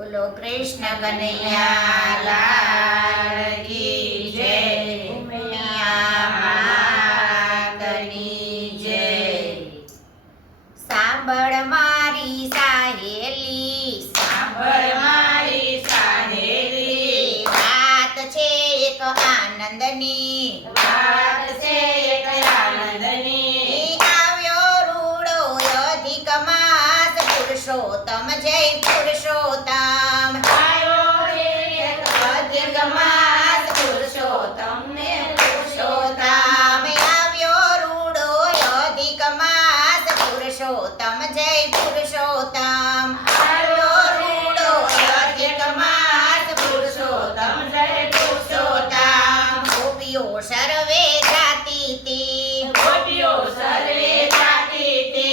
બોલો કૃષ્ણ કનૈયા લાલ કી જય, ઉમિયા માતની જય। સાંભળ મારી સાહેલી, સાંભળ મારી સાહેલી, વાત છે એક આનંદની, વાત છે એક આનંદની। આવ્યો રૂડો અધિક માસ, પુરુષોત્તમ જય પુરુષોત્તમ। આવ્યો રે એક અધિક માસ, પુરુષોત્તમ ને પુરુષોત્તમ। આવ્યો રૂડો અધિક માસ, પુરુષોત્તમ જય પુરુષોત્તમ। આવ્યો રૂડો અધિક માસ, પુરુષોત્તમ જય પુરુષોત્તમ। ગોપીઓ સર્વે જાતી તે, ગોપીઓ સર્વે જાતી તે,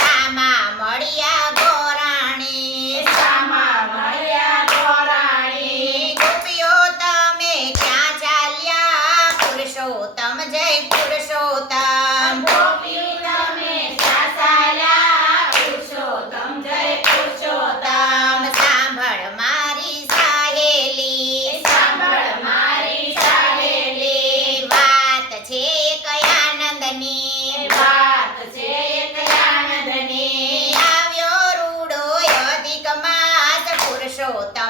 સામા મળ્યા ગોરાણી, સામા મળ્યા ગોરાણી। ગોપીઓ તમે ક્યાં ચાલ્યા, પુરુષોત્તમ જય પુરુષોત્તમ। ગોપીઓ તમે સાસાલા, પુરુષોત્તમ જય પુરુષોત્તમ। સાંભળ મારી સાહેલી, સાંભળ મારી સાહેલી, વાત છે કયા આનંદની, વાત છે એક આનંદની। આવ્યો રૂડો અધિક માસ, પુરુષોત્તમ